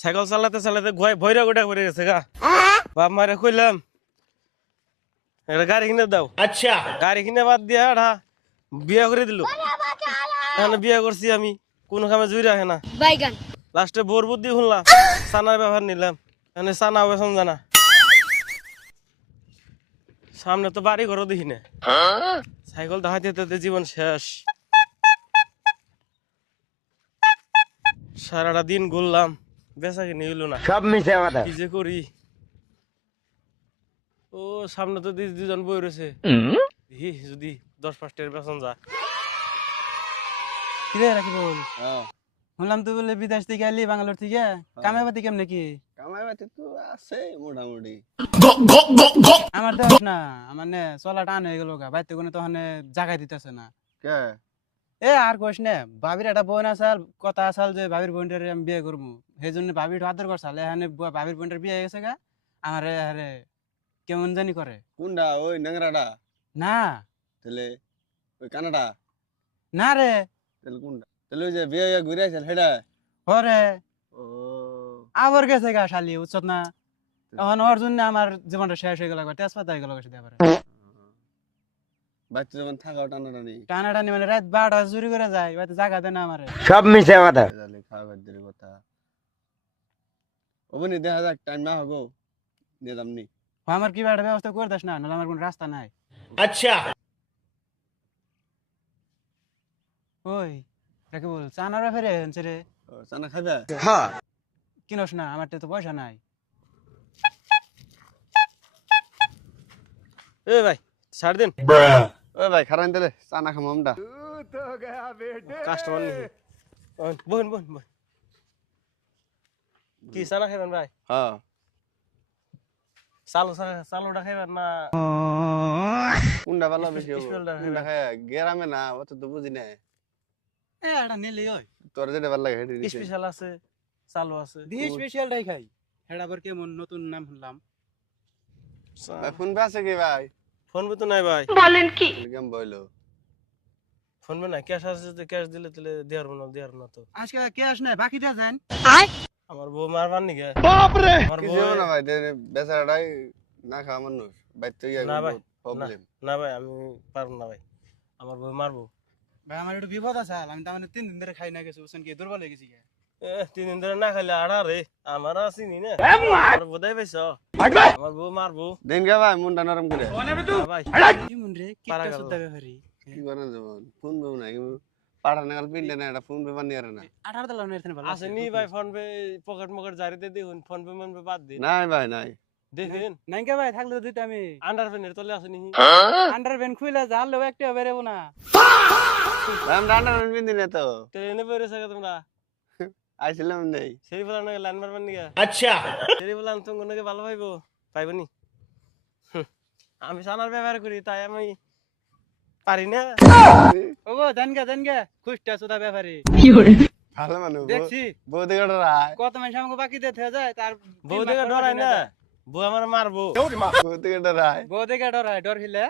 Cycle চালাতে চালাতে ভৈরা গোটা পড়ে গেছে গা। বাপ মারে কইলাম একটা গাড়ি কিনে দাও। আচ্ছা গাড়ি কিনে বাদ দিয়া বিয়া করে দিল। এখানে বিয়া করছি আমি, কোনো কামে জুই রাখে না। লাস্টে বোর বুদ্ধি শুনলাম, সানার ব্যবহার নিলাম। এখানে সানা বেসন জানা, সামনে তো বাড়ি ঘরও দেখি না। সাইকেল দেখাইতে জীবন শেষ। সারাটা দিন ঘুরলাম, বেচা কিনে হইলো না, সব মিশে কথা। কি যে করি। ও সামনে তো দুজন বই রয়েছে, যদি 10-5 টাকার বেতন যা। কিরে রাখি বল, শুনলাম তুই বলে বিদেশ থেকে আইলি, বাঙ্গালোর থেকে। কামাই বাতি কেমনে কি? কামাই বাতি তো আছে মোটামুটি। আমার দেখ না, আমার নে চলা টান হয়ে গেল গা। বাইতে কোনো তখন জাগাই দিতেছে না। কে এ আর কইস না, ভাবির একটা বোন আসাল, কথা আসাল যে ভাবির বোনটারে আমি বিয়ে করবো। সেই জন্য ভাবির আদর করছাল। এখানে ভাবির বোনটার বিয়ে হয়ে গেছে গা। আমার আরে কেমন জানি করে। কোনটা? ওই নেংরাটা? না তাহলে ওই কানাডা? না রে। তাহলে কোনটা? তাহলে ওই যে বিয়ে ঘুরে আসেন সেটা? হরে ও আবার গেছে গা শালি, উচ্চত না। এখন ওর জন্য আমার জীবনটা শেষ হয়ে গেল, তেজপাতা হয়ে গেল। বাচ্চা যখন থাকাও টানাটানি টানাটানি মানে রাত 12টা চুরি করে যায়, বাড়িতে জায়গা দেয় না আমারে। সব মিশে কথা। খাওয়া বাদ্যের কথা ওবনি দেখা যাক, টাইম না হবো নিয়ে যামনি। আমার কি একটা ব্যবস্থা করে দিস না, নাহলে আমার কোনো রাস্তা নাই। আচ্ছা ওই রাখি বল, চানার ব্যাপারে হচ্ছে রে। চানা খাইবা? হ্যাঁ কিনস না, আমার তো পয়সা নাই। এ ভাই ছাড় দেন। ওই ভাই খারান দিলে চানা খামো আমরা। কাস্টমার নেই। বহেন বহেন বহেন। কি সানা খাইবেন ভাই? হ্যাঁ চালোটা খাইবেন না কোনটা ভালো বেশি হবো? স্পেশালটা খাইবেন? কোনটা খায় গেরামে না, অত তো বুঝি না। এটা নিলি ওই তোর যেটা ভালো লাগে সেটা নিস। স্পেশাল আছে, চালু আছে। দি স্পেশালটাই খাই। এটা আবার কেমন নতুন নাম শুনলাম। ভাই ফোন পে আছে কি ভাই? ফোন পে তো নাই ভাই। বলেন কি? কেমন বইলো? ফোন পে নাই, ক্যাশ আছে। যদি ক্যাশ দিলে তাহলে দেওয়ার না তো। আজকে ক্যাশ নাই, বাকি দিয়ে যান। আমার বউ মারবার নি গে। আমার বউ কিছু না ভাই, বেচারাটাই না খাওয়া মানুষ। বাইতে গিয়ে না ভাই, প্রবলেম। না ভাই আমি পারবো না ভাই, আমার বউ মারবো। ভাই আমার একটু বিপদ আছে, আমি তো মানে 3 দিন ধরে খাই না, গেছি বুঝছেন কি, দুর্বল হয়ে গেছি। 3 দিন ধরে না খাইলে আড়া রে। আমার আসিনি না, আমার বোধাই পাইছ। আমার বউ মারবো। দিন গে ভাই মুন্ডা নরম করে। না ভাই কি মন রে, কি পারা একটা গেল। সুদ্ধা ব্যাপারি। কি করেন যেমন ফোন পেও নাই, পাড়া নাগাল পিনলে না, এটা ফোন পে বানিয়ে না। 18 দিলাম না এখানে ভালো আছে নি ভাই ফোন পে, পকেট মকেট জারিতে দেখুন। ফোন পে মন পে বাদ দিন, নাই ভাই নাই। দেখেন নাই কে ভাই, থাকলে তো দিতে আমি। আন্ডারপ্যান্টের তলে আছে নি। আন্ডারপ্যান্ট খুইলা জানলেও একটা বেরেবো না। ভাই আমরা আন্ডার পিন্দি না তো, ট্রেনে বেরোছে তোমরা। আইছিলাম নেই। সেই বলার নাকি লাইন মারবার নিগা। আচ্ছা সেই বলার তুমি নাকি ভালো পাইবো, পাইবনি। আমি সানার ব্যবহার করি তাই আমি পারি না। ওগো জানগা খুশটা সুদা ব্যাপারি। ভালো মানুষ দেখছি বউ দেখে ডরায়। কত মানুষ আমাকে বাকি দিতে যায়, তার বউ দেখে ডরাই না, বউ আমার মারবো। বউ দেখে ডরায়। বউ দেখে ডরায়, ডর হিলে